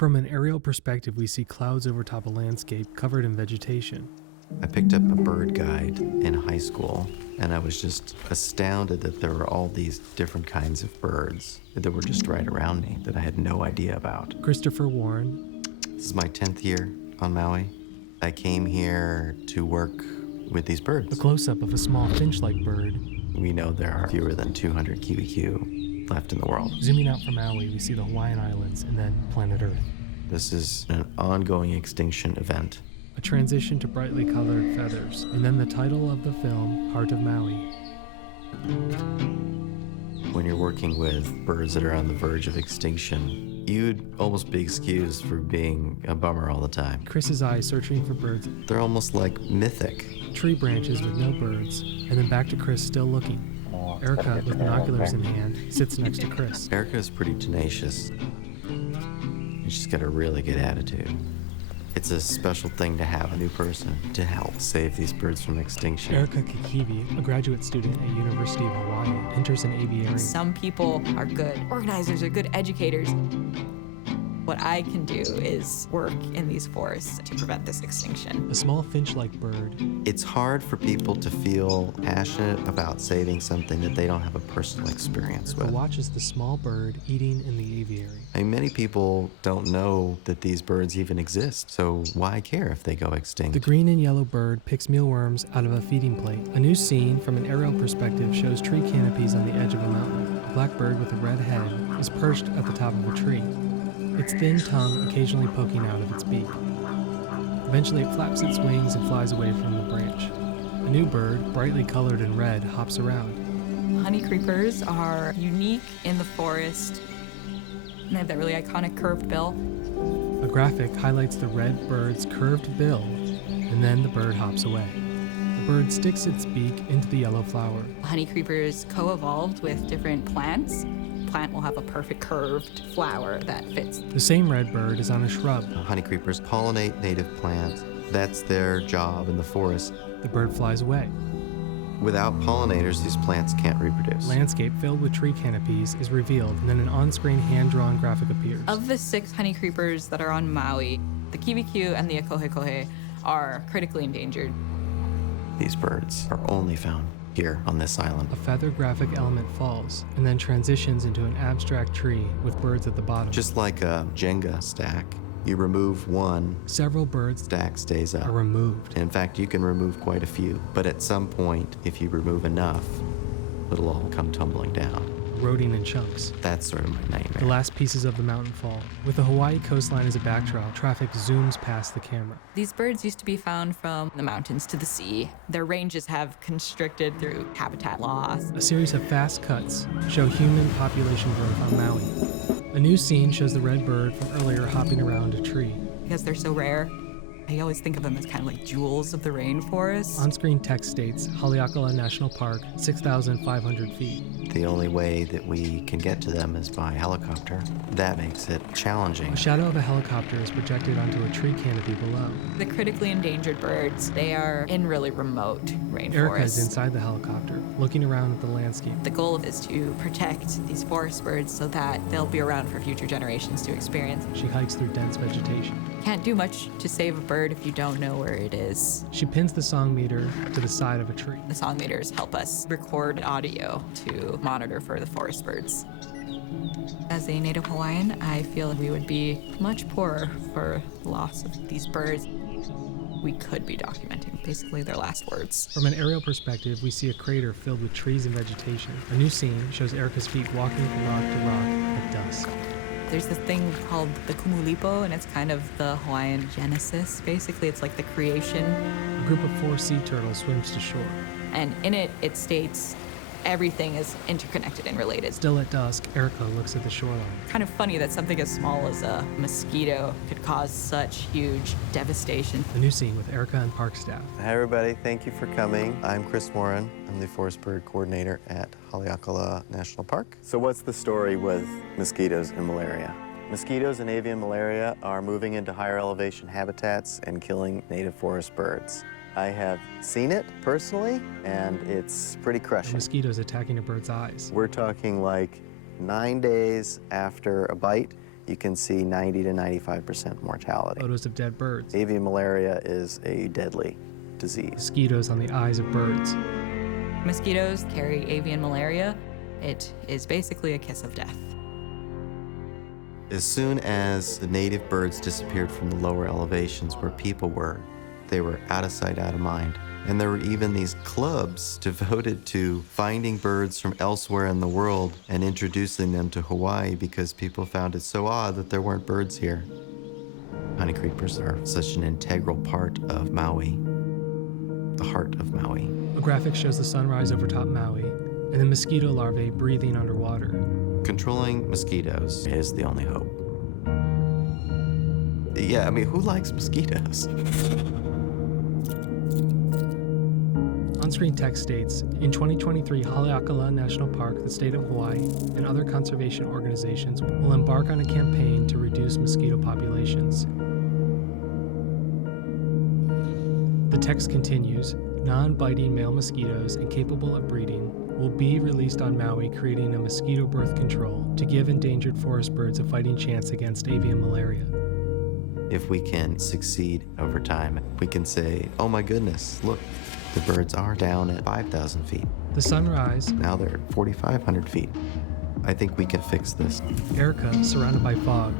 From an aerial perspective, we see clouds overtop a landscape covered in vegetation. I picked up a bird guide in high school, and I was just astounded that there were all these different kinds of birds that were just right around me that I had no idea about. Christopher Warren. This is my 10th year on Maui. I came here to work with these birds. A close-up of a small finch-like bird. We know there are fewer than 200 kiwikiu left in the world. Zooming out from Maui, we see the Hawaiian Islands and then planet Earth. This is an ongoing extinction event. A transition to brightly colored feathers, and then the title of the film, Heart of Maui. When you're working with birds that are on the verge of extinction, you'd almost be excused for being a bummer all the time. Chris's eyes searching for birds. They're almost like mythic. Tree branches with no birds, and then back to Chris still looking. Erika, with binoculars in hand, sits next to Chris. Erika is pretty tenacious. And she's got a really good attitude. It's a special thing to have a new person to help save these birds from extinction. Erika Kikivi, a graduate student at University of Hawaii, enters an aviary. Some people are good organizers, are good educators. What I can do is work in these forests to prevent this extinction. A small finch-like bird. It's hard for people to feel passionate about saving something that they don't have a personal experience with. Watches the small bird eating in the aviary. I mean, many people don't know that these birds even exist, so why care if they go extinct? The green and yellow bird picks mealworms out of a feeding plate. A new scene from an aerial perspective shows tree canopies on the edge of a mountain. A black bird with a red head is perched at the top of a tree, its thin tongue occasionally poking out of its beak. Eventually it flaps its wings and flies away from the branch. A new bird, brightly colored in red, hops around. Honeycreepers are unique in the forest. They have that really iconic curved bill. A graphic highlights the red bird's curved bill, and then the bird hops away. The bird sticks its beak into the yellow flower. Honeycreepers co-evolved with different plants. Plant will have a perfect curved flower that fits. The same red bird is on a shrub. Honeycreepers pollinate native plants. That's their job in the forest. The bird flies away. Without pollinators, these plants can't reproduce. Landscape filled with tree canopies is revealed, and then an on-screen hand-drawn graphic appears. Of the 6 honeycreepers that are on Maui, the kiwikiu and the akohekohe are critically endangered. These birds are only found here on this island. A feather graphic element falls, and then transitions into an abstract tree with birds at the bottom. Just like a Jenga stack, you remove one, several birds stack stays up. are removed. In fact, you can remove quite a few, but at some point, if you remove enough, it'll all come tumbling down. Eroding in chunks. That's sort of my nightmare. The last pieces of the mountain fall. With the Hawaii coastline as a backdrop, traffic zooms past the camera. These birds used to be found from the mountains to the sea. Their ranges have constricted through habitat loss. A series of fast cuts show human population growth on Maui. A new scene shows the red bird from earlier hopping around a tree. Because they're so rare, I always think of them as kind of like jewels of the rainforest. On-screen text states, Haleakalā National Park, 6,500 feet. The only way that we can get to them is by helicopter. That makes it challenging. A shadow of a helicopter is projected onto a tree canopy below. The critically endangered birds, they are in really remote rainforests. Erika is inside the helicopter, looking around at the landscape. The goal is to protect these forest birds so that they'll be around for future generations to experience. She hikes through dense vegetation. Can't do much to save a bird if you don't know where it is. She pins the song meter to the side of a tree. The song meters help us record audio to monitor for the forest birds. As a native Hawaiian, I feel we would be much poorer for the loss of these birds. We could be documenting basically their last words. From an aerial perspective, we see a crater filled with trees and vegetation. A new scene shows Erika's feet walking from rock to rock at dusk. There's this thing called the kumulipo, and it's kind of the Hawaiian genesis. Basically, it's like the creation. A group of 4 sea turtles swims to shore. And in it, it states everything is interconnected and related. Still at dusk, Erika looks at the shoreline. Kind of funny that something as small as a mosquito could cause such huge devastation. A new scene with Erika and park staff. Hi, everybody. Thank you for coming. I'm Chris Moran. I'm the forest bird coordinator at Haleakalā National Park. So what's the story with mosquitoes and malaria? Mosquitoes and avian malaria are moving into higher elevation habitats and killing native forest birds. I have seen it personally, and it's pretty The crushing. mosquitoes attacking a bird's eyes. We're talking like 9 days after a bite, you can see 90 to 95% mortality. Photos of dead birds. Avian malaria is a deadly disease. Mosquitoes on the eyes of birds. Mosquitoes carry avian malaria. It is basically a kiss of death. As soon as the native birds disappeared from the lower elevations where people were, they were out of sight, out of mind. And there were even these clubs devoted to finding birds from elsewhere in the world and introducing them to Hawaii because people found it so odd that there weren't birds here. Honeycreepers are such an integral part of Maui, the heart of Maui. A graphic shows the sunrise over top Maui and the mosquito larvae breathing underwater. Controlling mosquitoes is the only hope. Yeah, I mean, who likes mosquitoes? On-screen text states, in 2023, Haleakalā National Park, the state of Hawaii, and other conservation organizations will embark on a campaign to reduce mosquito populations. The text continues, non-biting male mosquitoes and capable of breeding will be released on Maui, creating a mosquito birth control to give endangered forest birds a fighting chance against avian malaria. If we can succeed over time, we can say, oh my goodness, look, the birds are down at 5,000 feet. The sunrise. Now they're at 4,500 feet. I think we can fix this. Erika, surrounded by fog.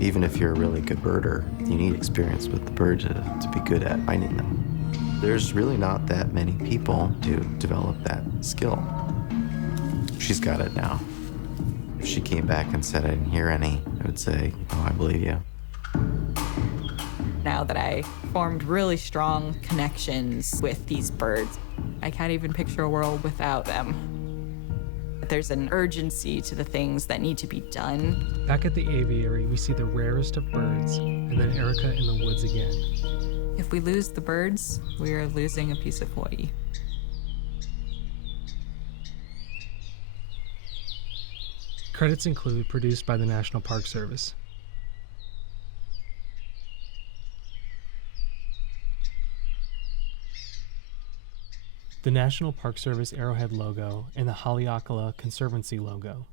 Even if you're a really good birder, you need experience with the bird to be good at finding them. There's really not that many people to develop that skill. She's got it now. If she came back and said I didn't hear any, I would say, oh, I believe you. Now that I formed really strong connections with these birds, I can't even picture a world without them. There's an urgency to the things that need to be done. Back at the aviary, we see the rarest of birds, and then Erika in the woods again. If we lose the birds, we are losing a piece of Hawaii. Credits include produced by the National Park Service. The National Park Service Arrowhead logo and the Haleakalā Conservancy logo